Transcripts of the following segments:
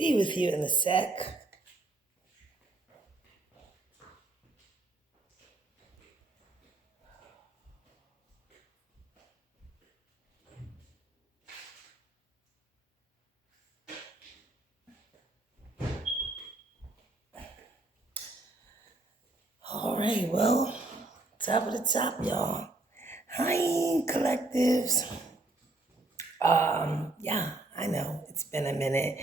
be with you in a sec. All right, well, top of the top, y'all. Hi, collectives. Yeah, I know it's been a minute.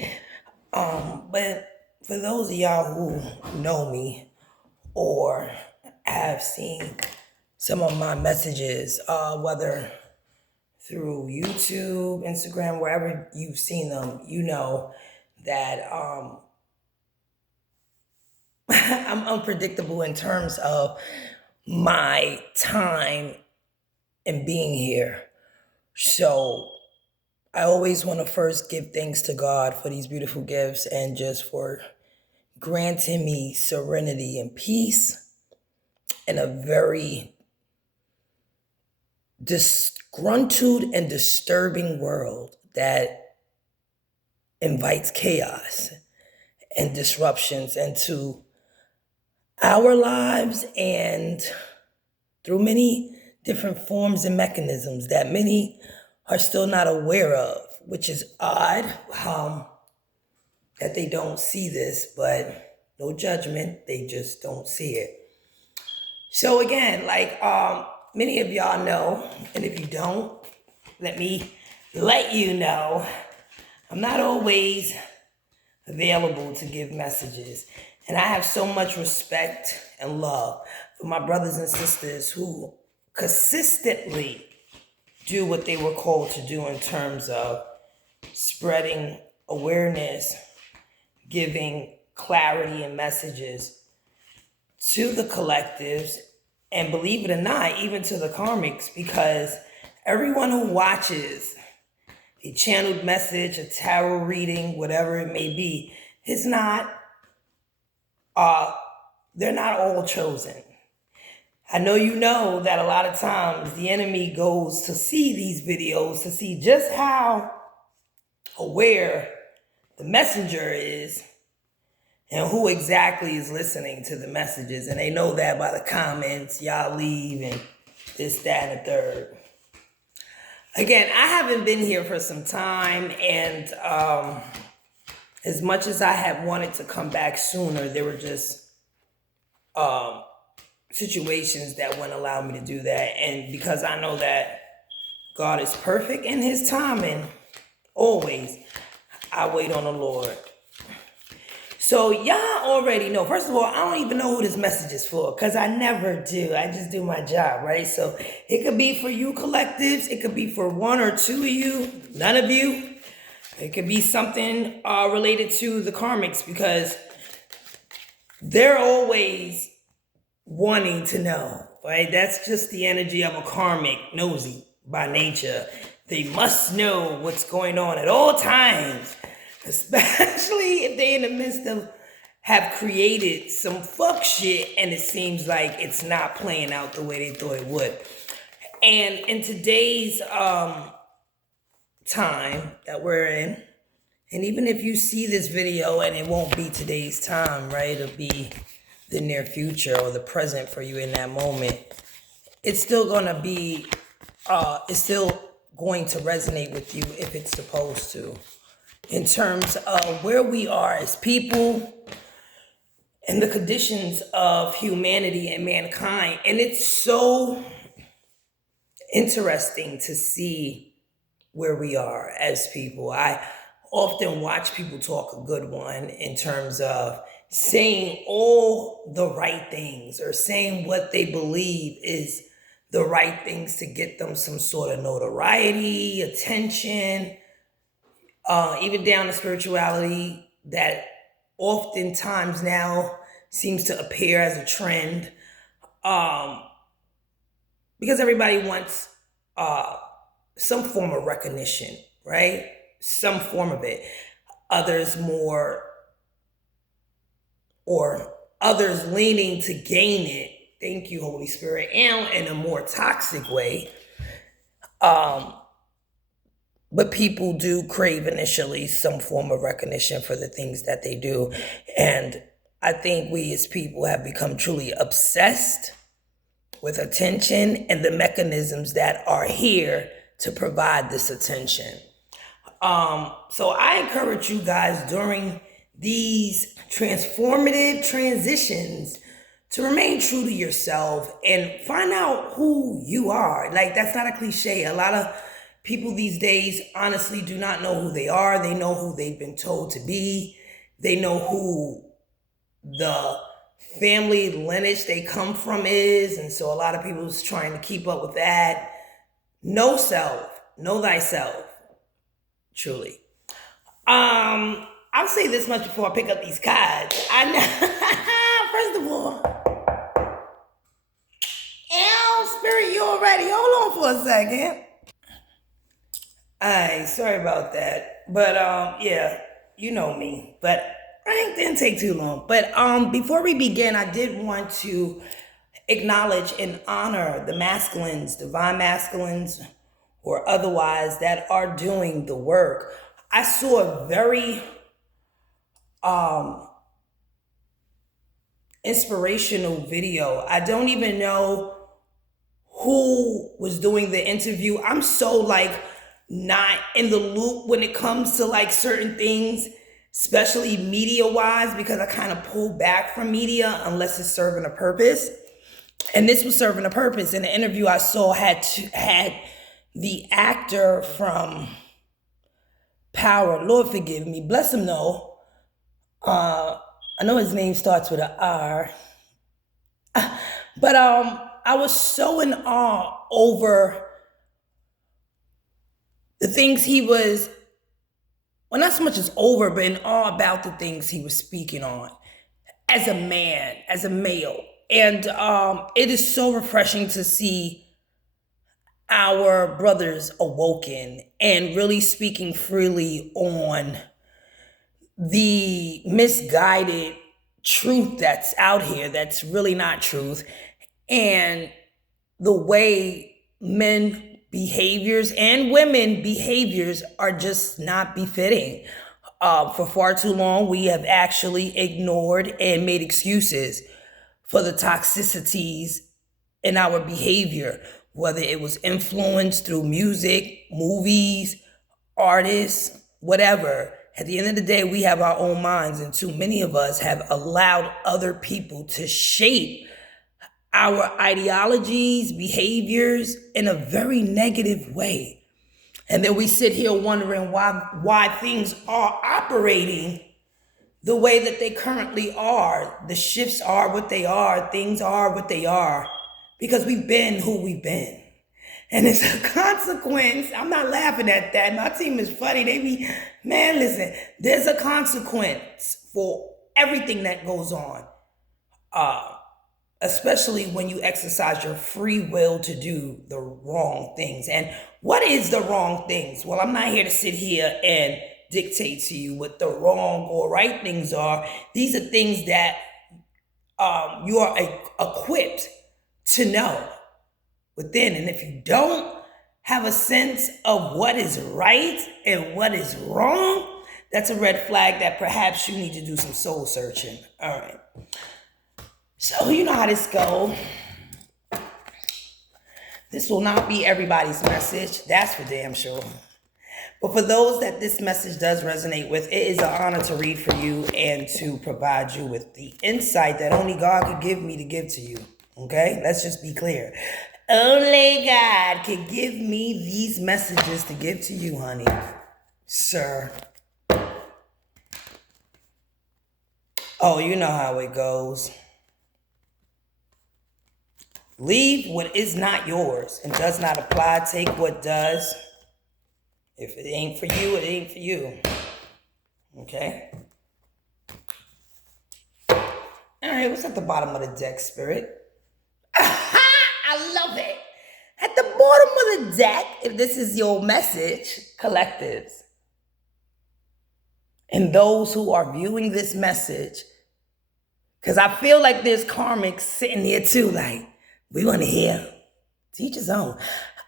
But for those of y'all who know me or have seen some of my messages, whether through YouTube, Instagram, wherever you've seen them, you know that I'm unpredictable in terms of my time and being here. So I always want to first give thanks to God for these beautiful gifts and just for granting me serenity and peace in a very disgruntled and disturbing world that invites chaos and disruptions into our lives and through many different forms and mechanisms that many are still not aware of, which is odd that they don't see this, but no judgment, they just don't see it. So again, like many of y'all know, and if you don't, let me let you know, I'm not always available to give messages. And I have so much respect and love for my brothers and sisters who consistently do what they were called to do in terms of spreading awareness, giving clarity and messages to the collectives, and believe it or not, even to the karmics, because everyone who watches a channeled message, a tarot reading, whatever it may be, is not, they're not all chosen. I know you know that a lot of times the enemy goes to see these videos to see just how aware the messenger is and who exactly is listening to the messages. And they know that by the comments, y'all leave and this, that, and the third. Again, I haven't been here for some time, and as much as I had wanted to come back sooner, there were just situations that wouldn't allow me to do that. And because I know that God is perfect in his timing, always, I wait on the Lord. So y'all already know, first of all, I don't even know who this message is for, because I never do. I just do my job, right? So it could be for you collectives. It could be for one or two of you, none of you. It could be something related to the karmics, because they're always wanting to know, right? That's just the energy of a karmic, nosy by nature. They must know what's going on at all times, especially if they in the midst of have created some fuck shit and it seems like it's not playing out the way they thought it would. And in today's time that we're in, and even if you see this video and it won't be today's time, right? It'll be the near future or the present for you in that moment. It's still gonna be, it's still going to resonate with you if it's supposed to, in terms of where we are as people and the conditions of humanity and mankind. And it's so interesting to see where we are as people. I often watch people talk a good one in terms of saying all the right things or saying what they believe is the right things to get them some sort of notoriety, attention, even down to spirituality that oftentimes now seems to appear as a trend, because everybody wants some form of recognition, right? Some form of it. Others more, or others leaning to gain it. Thank you, Holy Spirit. And in a more toxic way. But people do crave initially some form of recognition for the things that they do. And I think we as people have become truly obsessed with attention and the mechanisms that are here to provide this attention. So I encourage you guys during these transformative transitions to remain true to yourself and find out who you are. Like, that's not a cliche. A lot of people these days honestly do not know who they are. They know who they've been told to be. They know who the family lineage they come from is. And so a lot of people is trying to keep up with that. Know self. Know thyself. Truly. I'll say this much before I pick up these cards. I know. First of all, Spirit, you already. Hold on for a second. Alright, sorry about that. But yeah, you know me. But it didn't take too long. But before we begin, I did want to acknowledge and honor the masculines, divine masculines, or otherwise, that are doing the work. I saw a very inspirational video. I don't even know who was doing the interview. I'm so not in the loop when it comes to certain things, especially media wise, because I kind of pull back from media unless it's serving a purpose. And this was serving a purpose. In the interview I saw had the actor from Power, Lord forgive me, bless him though. I know his name starts with an R. But I was so in awe over the things he was, well, not so much as over, but in awe about the things he was speaking on as a man, as a male. And it is so refreshing to see our brothers awoken and really speaking freely on the misguided truth that's out here that's really not truth, and the way men behaviors and women behaviors are just not befitting. For far too long, we have actually ignored and made excuses for the toxicities in our behavior, whether it was influenced through music, movies, artists, whatever. At the end of the day, we have our own minds, and too many of us have allowed other people to shape our ideologies, behaviors in a very negative way. And then we sit here wondering why things are operating the way that they currently are. The shifts are what they are. Things are what they are because we've been who we've been. And it's a consequence. I'm not laughing at that. My team is funny. Man, listen, there's a consequence for everything that goes on. Especially when you exercise your free will to do the wrong things. And what is the wrong things? Well, I'm not here to sit here and dictate to you what the wrong or right things are. These are things that you are equipped to know within. And if you don't have a sense of what is right and what is wrong, that's a red flag that perhaps you need to do some soul searching. All right. So you know how this goes. This will not be everybody's message. That's for damn sure. But for those that this message does resonate with, it is an honor to read for you and to provide you with the insight that only God could give me to give to you. Okay? Let's just be clear. Only God can give me these messages to give to you, honey. Sir. Oh, you know how it goes. Leave what is not yours and does not apply. Take what does. If it ain't for you, it ain't for you. Okay? All right, what's at the bottom of the deck, Spirit? I love it. At the bottom of the deck, if this is your message, collectives, and those who are viewing this message, because I feel like there's karmics sitting here too, we want to hear. Teach his own.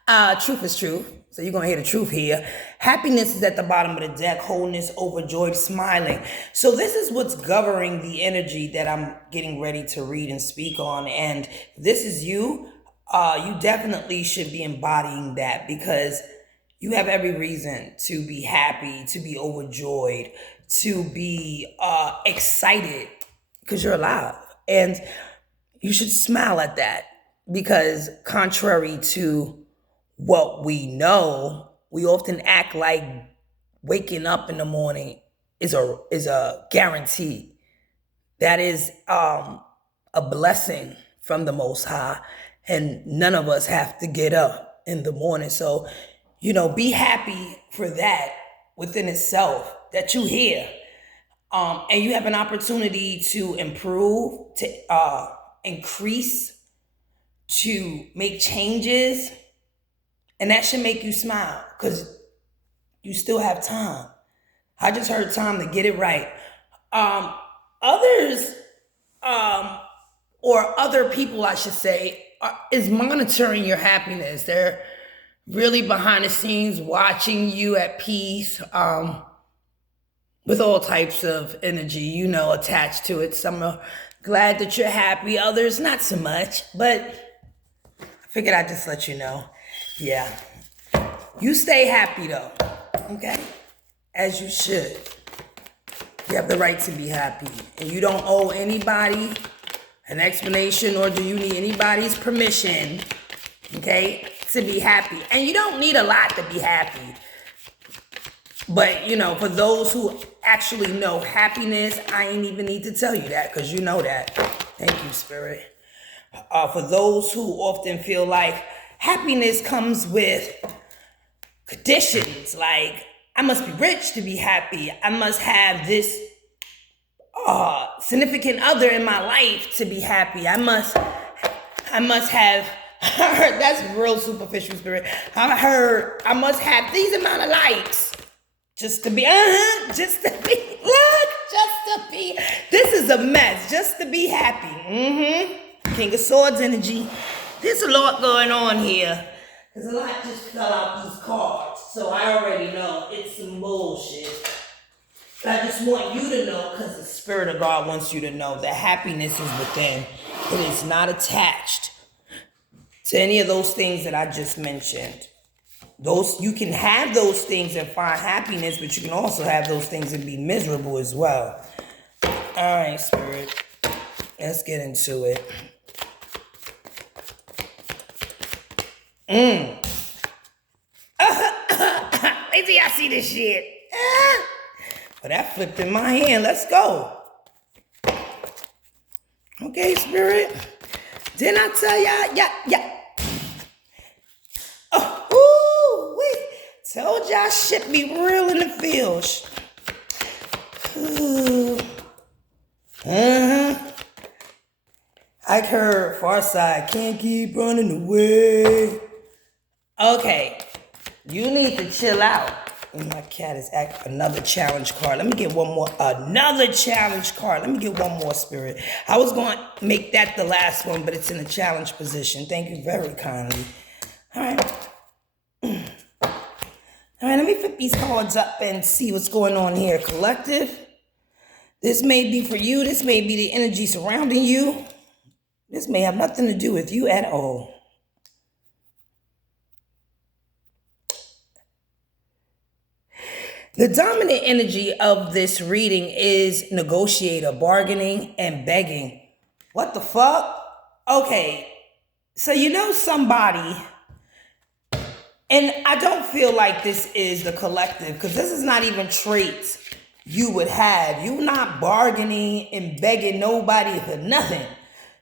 Truth is truth. So you're going to hear the truth here. Happiness is at the bottom of the deck. Wholeness, overjoyed, smiling. So this is what's governing the energy that I'm getting ready to read and speak on. And this is you. You definitely should be embodying that, because you have every reason to be happy, to be overjoyed, to be excited, because you're alive. And you should smile at that, because contrary to what we know, we often act like waking up in the morning is a guarantee. That is a blessing from the Most High, and none of us have to get up in the morning. So, be happy for that within itself, that you're here, and you have an opportunity to improve, to increase, to make changes. And that should make you smile, because you still have time. I just heard time to get it right. Others, or other people, I should say, is monitoring your happiness. They're really behind the scenes watching you at peace, with all types of energy, attached to it. Some are glad that you're happy, others not so much. But I figured I'd just let you know. Yeah. You stay happy though, okay? As you should. You have the right to be happy. And you don't owe anybody an explanation, or do you need anybody's permission, okay, to be happy. And you don't need a lot to be happy. But, for those who actually know happiness, I ain't even need to tell you that, because you know that. Thank you, Spirit. For those who often feel like happiness comes with conditions, like I must be rich to be happy. I must have this significant other in my life to be happy. I must have, that's real superficial, Spirit. I must have these amount of likes just to be, this is a mess, just to be happy. King of Swords energy. There's a lot going on here. There's a lot just fell out these cards. So I already know it's some bullshit. But I just want you to know, because the Spirit of God wants you to know that happiness is within. It is not attached to any of those things that I just mentioned. You can have those things and find happiness, but you can also have those things and be miserable as well. All right, Spirit. Let's get into it. Wait till y'all see this shit. But that flipped in my hand. Let's go. Okay, Spirit. Didn't I tell y'all? Yeah. Oh, wait. Told y'all shit be real in the field. I heard Far Side, can't keep running away. Okay, you need to chill out. And my cat is another challenge card. Let me get one more. Another challenge card. Let me get one more, Spirit. I was going to make that the last one, but it's in a challenge position. Thank you very kindly. All right. All right, let me flip these cards up and see what's going on here. Collective. This may be for you. This may be the energy surrounding you. This may have nothing to do with you at all. The dominant energy of this reading is negotiator, bargaining, and begging. What the fuck? Okay, so somebody, and I don't feel like this is the collective, because this is not even traits you would have. You're not bargaining and begging nobody for nothing.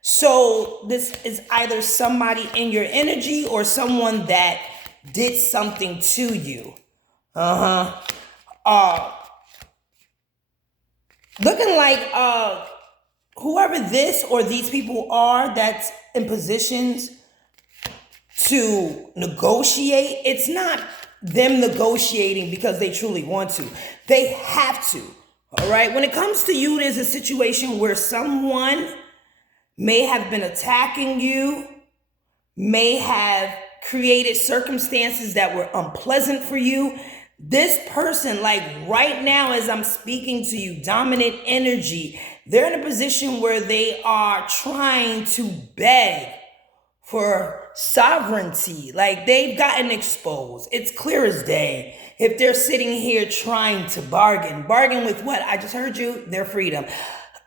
So this is either somebody in your energy or someone that did something to you. Looking like whoever this or these people are that's in positions to negotiate, it's not them negotiating because they truly want to. They have to. All right. When it comes to you, there's a situation where someone may have been attacking you, may have created circumstances that were unpleasant for you. This person, like right now as I'm speaking to you, dominant energy, they're in a position where they are trying to beg for sovereignty. Like they've gotten exposed. It's clear as day. If they're sitting here trying to bargain with what? I just heard you, their freedom.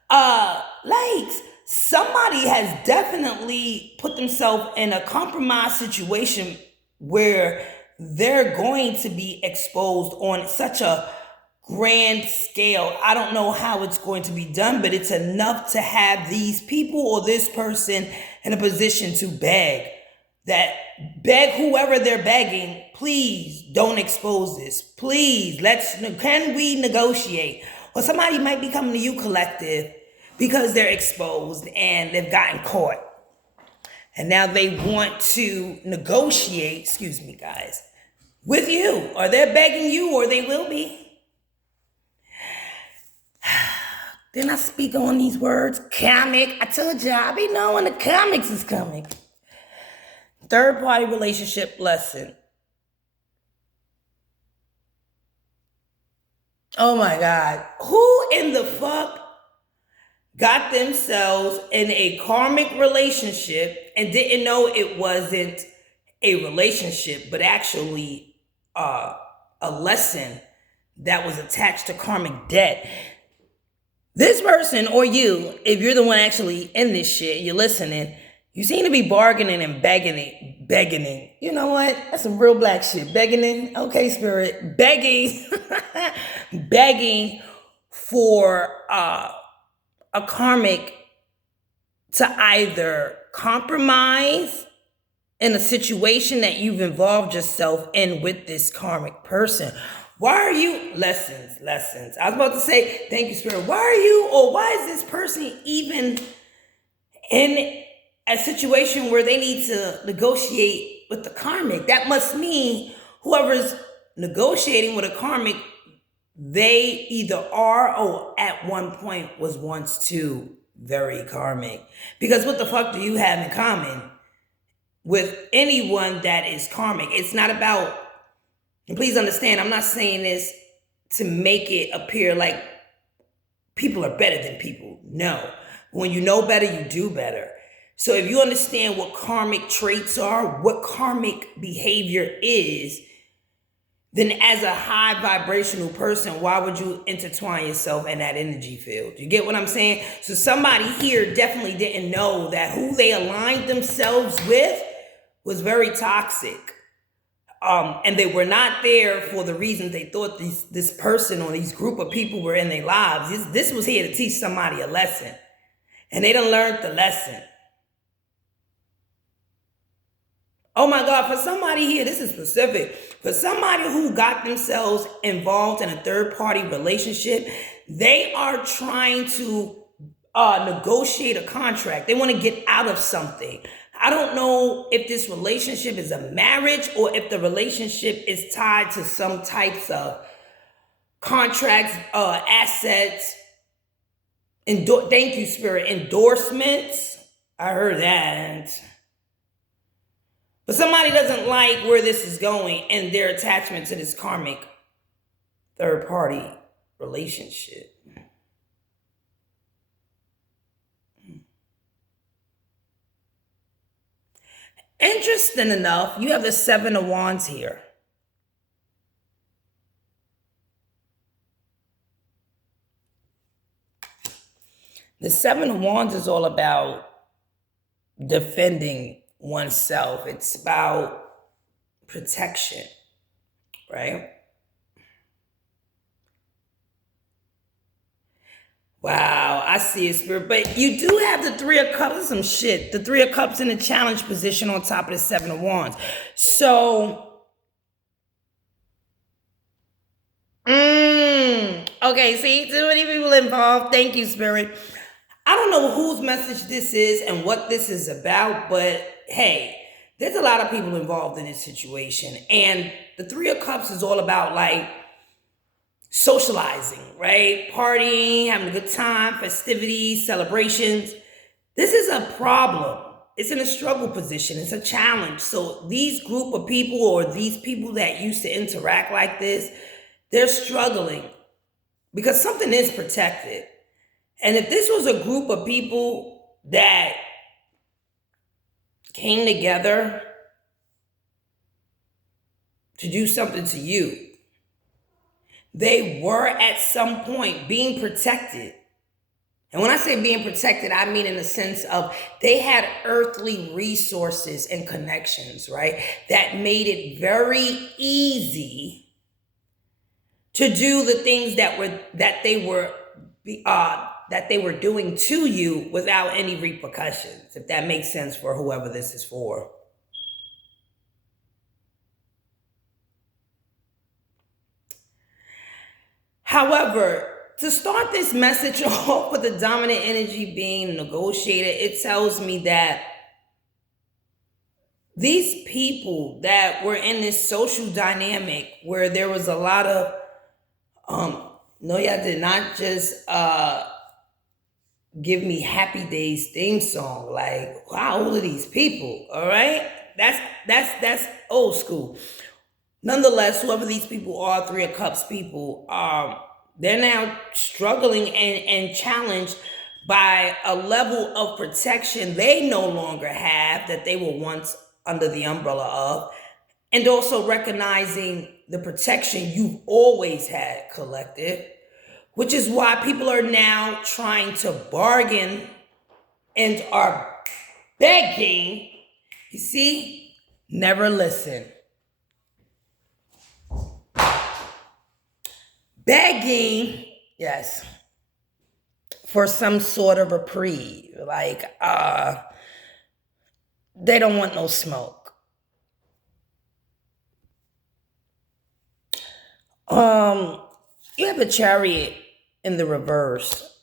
Like somebody has definitely put themselves in a compromised situation where they're going to be exposed on such a grand scale. I don't know how it's going to be done, but it's enough to have these people or this person in a position to beg whoever they're begging, please don't expose this. Please, can we negotiate? Or somebody might be coming to you, collective, because they're exposed and they've gotten caught. And now they want to negotiate, excuse me, guys, with you. Or they're begging you, or they will be. Then I speak on these words. Karmic. I told you, I be knowing the comics is coming. Third party relationship lesson. Oh my God. Who in the fuck got themselves in a karmic relationship and didn't know it wasn't a relationship, but actually a lesson that was attached to karmic debt? This person, or you, if you're the one actually in this shit, you're listening, you seem to be bargaining and begging. You know what? That's some real black shit. Begging. Okay, spirit. Begging. Begging for a karmic to either compromise in a situation that you've involved yourself in with this karmic person. Why are you, lessons. I was about to say, thank you, spirit. Why are you, or why is this person even in a situation where they need to negotiate with the karmic? That must mean whoever's negotiating with a karmic, they either are or at one point was once too very karmic. Because what the fuck do you have in common with anyone that is karmic? It's not about, and please understand, I'm not saying this to make it appear like people are better than people. No. When you know better, you do better. So if you understand what karmic traits are, what karmic behavior is, then as a high vibrational person, why would you intertwine yourself in that energy field? You get what I'm saying? So somebody here definitely didn't know that who they aligned themselves with was very toxic. And they were not there for the reasons they thought this person or these group of people were in their lives. This was here to teach somebody a lesson. And they done learned the lesson. Oh my God, for somebody here, this is specific. For somebody who got themselves involved in a third-party relationship, they are trying to negotiate a contract. They want to get out of something. I don't know if this relationship is a marriage or if the relationship is tied to some types of contracts, assets, thank you, spirit, endorsements. I heard that. But somebody doesn't like where this is going and their attachment to this karmic third-party relationship. Interesting enough, you have the Seven of Wands here. The Seven of Wands is all about defending oneself. It's about protection, right? Wow, I see it, spirit. But you do have the Three of Cups, some shit. The Three of Cups in the challenge position on top of the Seven of Wands. So, okay, see, too many people involved. Thank you, spirit. I don't know whose message this is and what this is about, but hey, there's a lot of people involved in this situation. And the Three of Cups is all about like socializing, right? Partying, having a good time, festivities, celebrations. This is a problem. it's in a struggle position. It's a challenge. So these group of people, or these people that used to interact like this, they're struggling because something is protected. And if this was a group of people that came together to do something to you, they were at some point being protected. And when I say being protected, I mean in the sense of they had earthly resources and connections, right? That made it very easy to do the things that they were doing to you without any repercussions, if that makes sense for whoever this is for. However, to start this message off with the dominant energy being negotiated, it tells me that these people that were in this social dynamic where there was a lot of, no, y'all did not just give me Happy Days theme song. Like, how old are these people? All right, that's old school. Nonetheless, whoever these people are, Three of Cups people, they're now struggling and challenged by a level of protection they no longer have that they were once under the umbrella of, and also recognizing the protection you've always had, collective, which is why people are now trying to bargain and are begging. You see, never listen. Begging, yes, for some sort of reprieve. Like, they don't want no smoke. You have a Chariot in the reverse.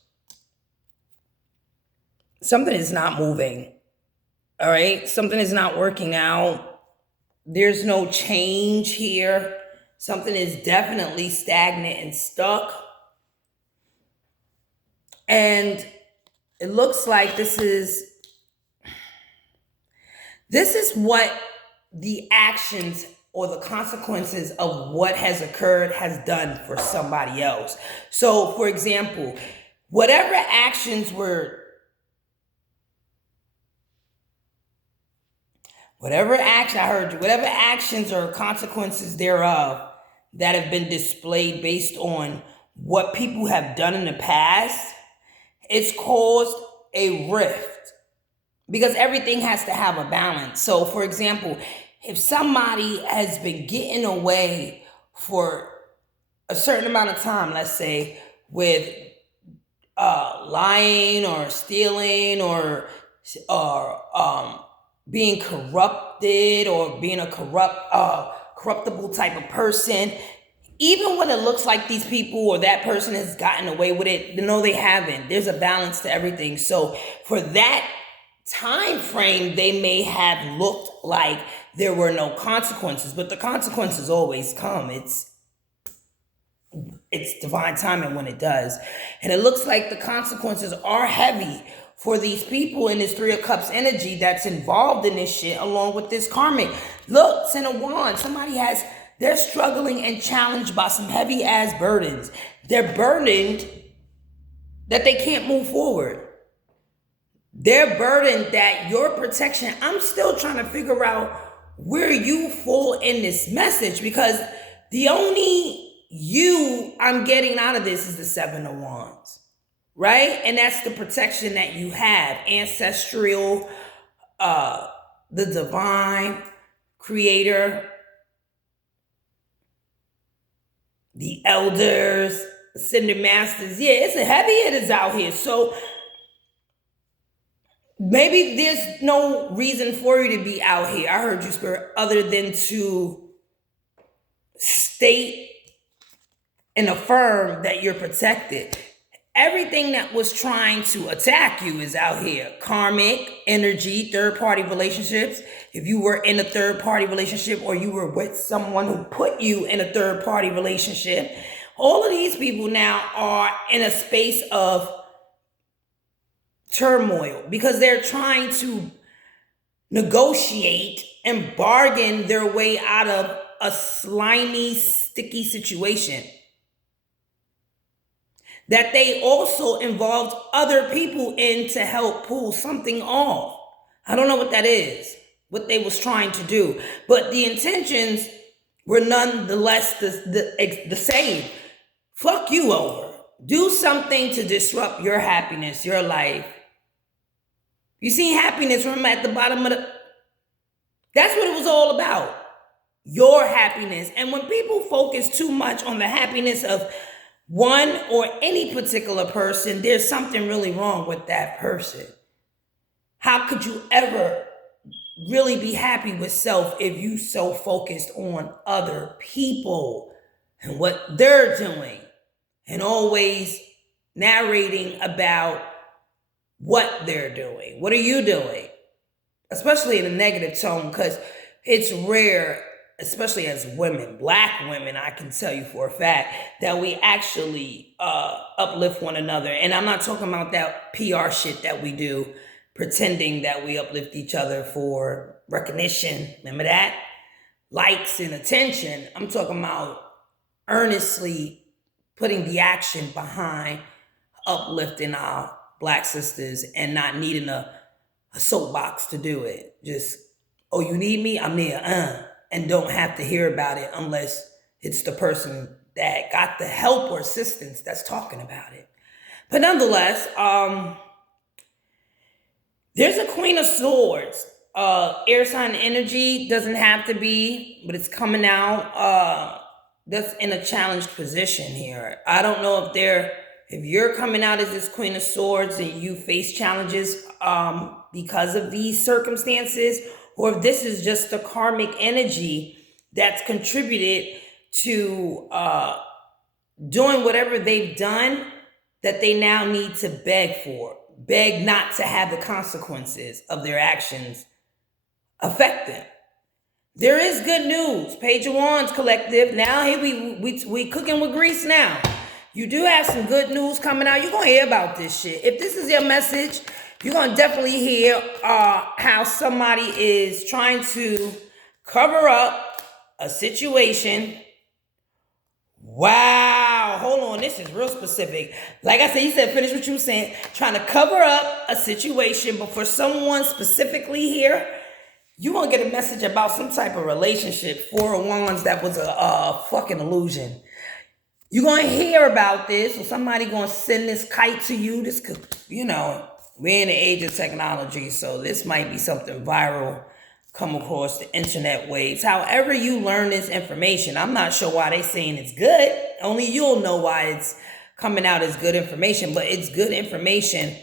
Something is not moving. All right, something is not working out. There's no change here. Something is definitely stagnant and stuck. And it looks like this is what the actions or the consequences of what has occurred has done for somebody else. So, for example, whatever actions or consequences thereof that have been displayed based on what people have done in the past, it's caused a rift, because everything has to have a balance. So, for example, if somebody has been getting away for a certain amount of time, let's say, with lying or stealing or being corrupted or being a corruptible type of person, even when it looks like these people or that person has gotten away with it, no, they haven't. There's a balance to everything. So for that time frame, they may have looked like there were no consequences, but the consequences always come. It's divine timing when it does. And it looks like the consequences are heavy for these people in this Three of Cups energy that's involved in this shit, along with this karmic. Look, Ten of Wands, they're struggling and challenged by some heavy ass burdens. They're burdened that they can't move forward. They're burdened that your protection, I'm still trying to figure out where you fall in this message, because the only you I'm getting out of this is the Seven of Wands, right? And that's the protection that you have, ancestral, the divine, creator, the elders, ascended masters. Yeah, it's a heavy hitters out here. So maybe there's no reason for you to be out here, I heard you, Spirit, other than to state and affirm that you're protected. Everything that was trying to attack you is out here. Karmic energy, third-party relationships. If you were in a third-party relationship or you were with someone who put you in a third-party relationship, all of these people now are in a space of turmoil because they're trying to negotiate and bargain their way out of a slimy, sticky situation. That they also involved other people in to help pull something off. I don't know what that is, what they was trying to do, but the intentions were nonetheless the same. Fuck you over. Do something to disrupt your happiness, your life. You see happiness from at the bottom of the... That's what it was all about. Your happiness. And when people focus too much on the happiness of one or any particular person, there's something really wrong with that person. How could you ever really be happy with self if you so focused on other people and what they're doing and always narrating about what they're doing? What are you doing? Especially in a negative tone, because it's rare, especially as women, Black women, I can tell you for a fact that we actually uplift one another. And I'm not talking about that PR shit that we do, pretending that we uplift each other for recognition. Remember that? Likes and attention. I'm talking about earnestly putting the action behind uplifting our Black sisters and not needing a soapbox to do it. Just, oh, you need me? I'm there. And don't have to hear about it unless it's the person that got the help or assistance that's talking about it. But nonetheless, there's a Queen of Swords. Air sign energy doesn't have to be, but it's coming out. That's in a challenged position here. I don't know if you're coming out as this Queen of Swords and you face challenges because of these circumstances, or if this is just the karmic energy that's contributed to doing whatever they've done that they now need to beg not to have the consequences of their actions affect them. There is good news. Page of Wands collective. Now here we cooking with grease now. You do have some good news coming out. You're going to hear about this shit. If this is your message, you're going to definitely hear how somebody is trying to cover up a situation. Wow. Hold on. This is real specific. Like I said, you said finish what you were saying. Trying to cover up a situation, but for someone specifically here, you're going to get a message about some type of relationship. Four of Wands that was a fucking illusion. You're going to hear about this, or somebody going to send this kite to you. This could, we're in the age of technology, so this might be something viral, come across the internet waves. However you learn this information, I'm not sure why they saying it's good. Only you'll know why it's coming out as good information, but it's good information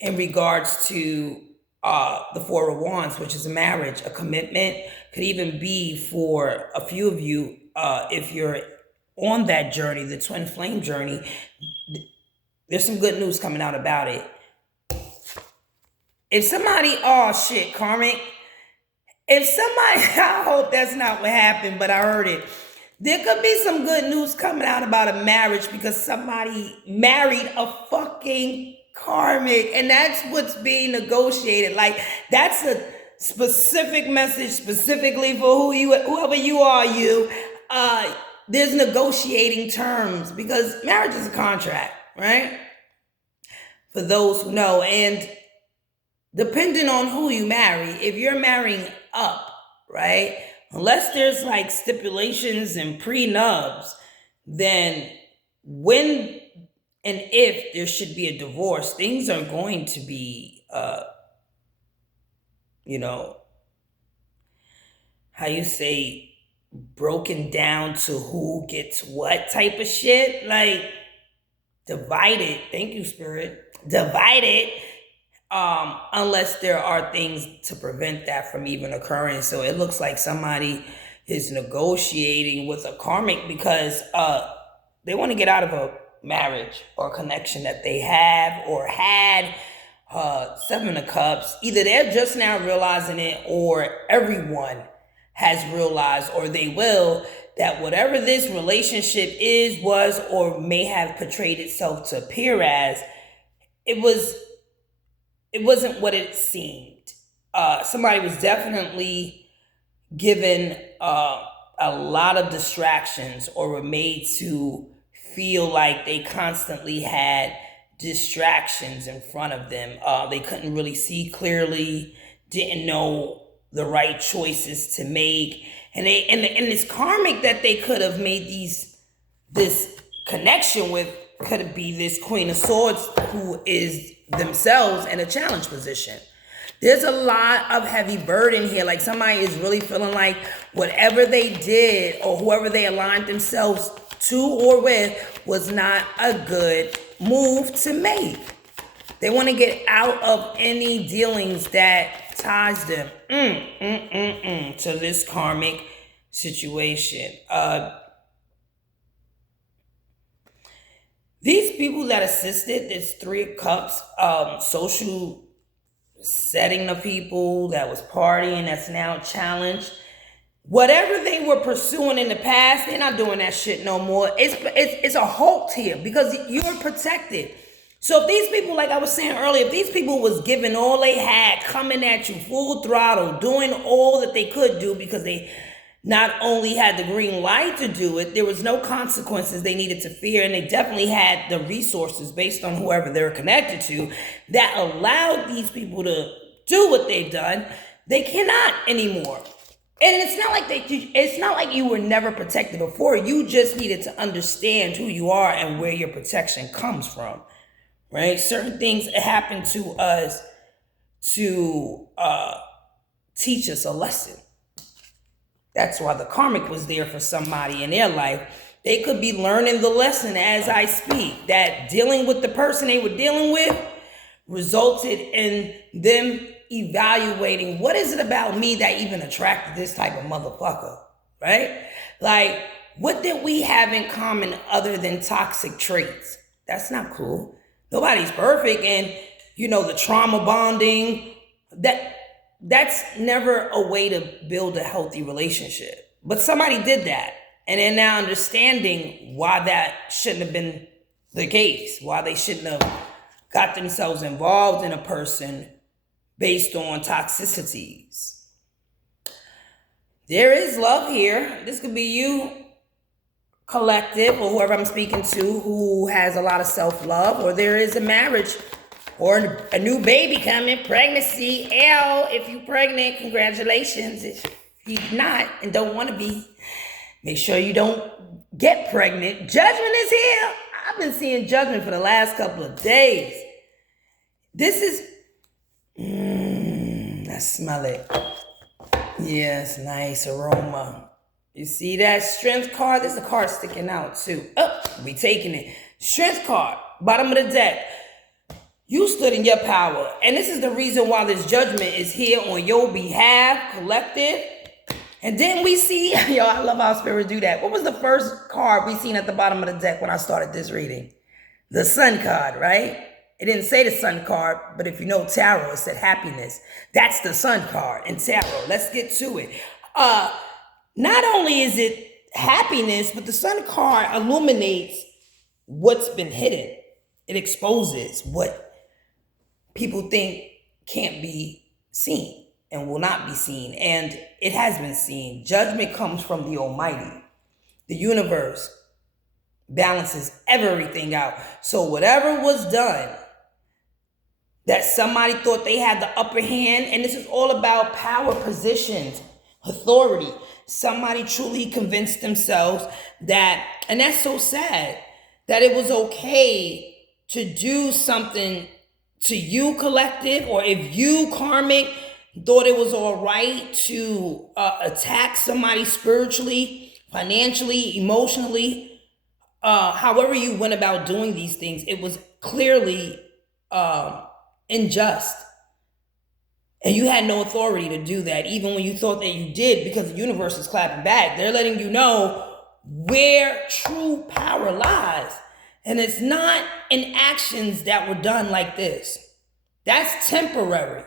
in regards to the Four of Wands, which is a marriage, a commitment. Could even be for a few of you, if you're on that journey, the twin flame journey, there's some good news coming out about it. If somebody, oh shit, Karmic, if somebody, I hope that's not what happened, but I heard it. There could be some good news coming out about a marriage because somebody married a fucking Karmic, and that's what's being negotiated. Like, that's a specific message specifically for whoever you are, there's negotiating terms because marriage is a contract, right? For those who know, and depending on who you marry, if you're marrying up, right? Unless there's like stipulations and prenubs, then when and if there should be a divorce, things are going to be, how you say, broken down to who gets what type of shit. Like, divided. Thank you, Spirit. Divided. Unless there are things to prevent that from even occurring. So it looks like somebody is negotiating with a Karmic because they want to get out of a marriage or connection that they have or had. Seven of Cups. Either they're just now realizing it, or everyone has realized, or they will, that whatever this relationship was, or may have portrayed itself to appear as, it wasn't what it seemed. somebody was definitely given a lot of distractions, or were made to feel like they constantly had distractions in front of them. They couldn't really see clearly, didn't know the right choices to make, and it's karmic that they could have made this connection with could be this Queen of Swords, who is themselves in a challenge position. There's a lot of heavy burden here. Like somebody is really feeling like whatever they did or whoever they aligned themselves to or with was not a good move to make. They want to get out of any dealings that ties them to this karmic situation. These people that assisted this Three of Cups, social setting of people that was partying, that's now challenged. Whatever they were pursuing in the past, they're not doing that shit no more. It's a halt here because you're protected. So if these people, like I was saying earlier, if these people was giving all they had, coming at you full throttle, doing all that they could do because they not only had the green light to do it, there was no consequences they needed to fear, and they definitely had the resources based on whoever they're connected to that allowed these people to do what they've done. They cannot anymore. And it's not like you were never protected before. You just needed to understand who you are and where your protection comes from, right? Certain things happen to us to teach us a lesson. That's why the karmic was there for somebody in their life. They could be learning the lesson as I speak, that dealing with the person they were dealing with resulted in them evaluating, what is it about me that even attracted this type of motherfucker, right? Like, what did we have in common other than toxic traits? That's not cool. Nobody's perfect. And, the trauma bonding, that's never a way to build a healthy relationship. But somebody did that. And they're now understanding why that shouldn't have been the case, why they shouldn't have got themselves involved in a person based on toxicities. There is love here. This could be you, collective, or whoever I'm speaking to, who has a lot of self-love, or there is a marriage or a new baby coming, pregnancy. If you're pregnant, congratulations. If you're not and don't want to be, make sure you don't get pregnant. Judgment is here. I've been seeing judgment for the last couple of days. This is, I smell it. Yes, nice aroma. You see that strength card? There's a card sticking out too. We taking it. Strength card, bottom of the deck. You stood in your power. And this is the reason why this judgment is here on your behalf, collective. And then we see, I love how spirit do that. What was the first card we seen at the bottom of the deck when I started this reading? The Sun card, right? It didn't say the Sun card, but if you know tarot, it said happiness. That's the Sun card in tarot. Let's get to it. Not only is it happiness, but the Sun card illuminates what's been hidden. It exposes what people think can't be seen and will not be seen. And it has been seen. Judgment comes from the Almighty. The universe balances everything out. So whatever was done, that somebody thought they had the upper hand, and this is all about power positions, authority. Somebody truly convinced themselves that, and that's so sad, that it was okay to do something to you, collective, or if you, karmic, thought it was all right to attack somebody spiritually, financially, emotionally, however you went about doing these things, it was clearly unjust. And you had no authority to do that, even when you thought that you did, because the universe is clapping back. They're letting you know where true power lies. And it's not in actions that were done like this. That's temporary.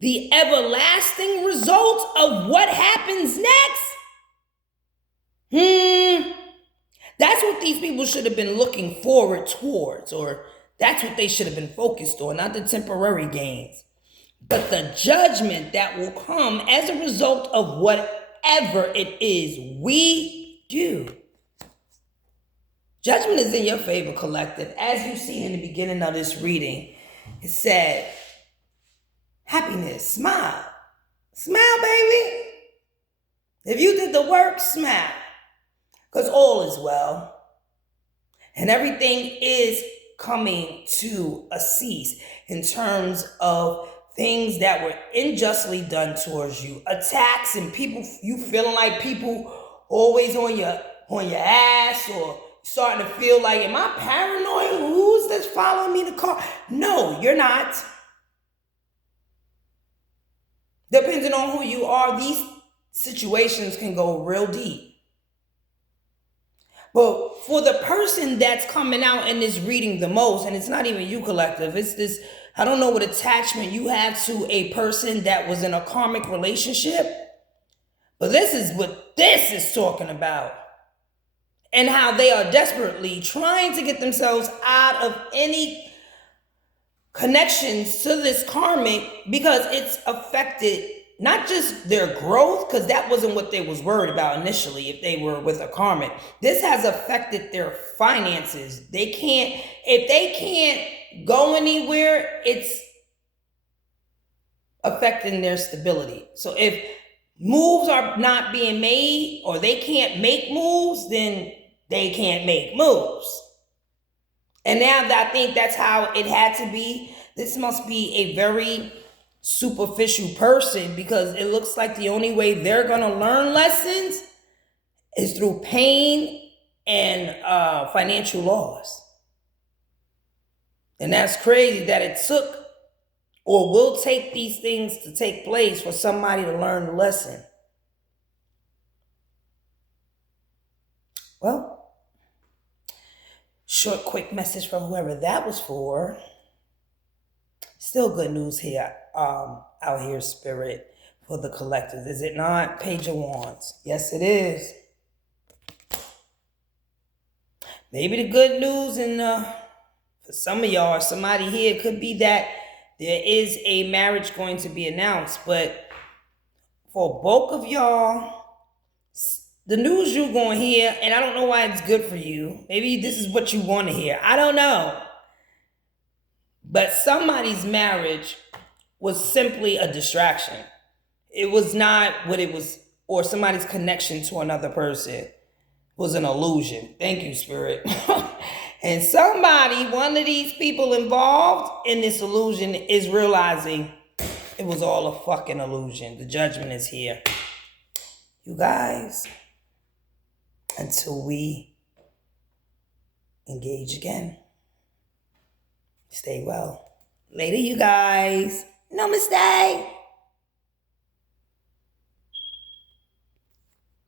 The everlasting result of what happens next, that's what these people should have been looking forward towards, or that's what they should have been focused on, not the temporary gains. but the judgment that will come as a result of whatever it is we do. Judgment is in your favor, collective. As you see in the beginning of this reading, it said, happiness, smile. Smile, baby. If you did the work, smile. Because all is well. And everything is coming to a cease in terms of things that were unjustly done towards you. Attacks and people, you feeling like people always on your ass, or starting to feel like, am I paranoid? Who's this following me in the car? No, you're not. Depending on who you are, these situations can go real deep. But for the person that's coming out in this reading the most, and it's not even you, collective, it's this, I don't know what attachment you have to a person that was in a karmic relationship, but this is what this is talking about. And how they are desperately trying to get themselves out of any connections to this karmic, because it's affected not just their growth, because that wasn't what they was worried about initially if they were with a karmic. This has affected their finances. If they can't go anywhere, it's affecting their stability. So if moves are not being made, or they can't make moves, then they can't make moves. And now that I think that's how it had to be. This must be a very superficial person, because it looks like the only way they're going to learn lessons is through pain and financial loss. And that's crazy that it took or will take these things to take place for somebody to learn the lesson. Well, short, quick message for whoever that was for. Still good news here, out here, Spirit, for the collectors. Is it not? Page of Wands. Yes, it is. Maybe the good news for some of y'all, or somebody here, could be that there is a marriage going to be announced. But for bulk of y'all, the news you're going to hear, and I don't know why it's good for you. Maybe this is what you want to hear. I don't know. But somebody's marriage was simply a distraction. It was not what it was, or somebody's connection to another person was an illusion. Thank you, Spirit. And somebody, one of these people involved in this illusion, is realizing it was all a fucking illusion. The judgment is here. You guys, until we engage again, stay well. Later, you guys. Namaste.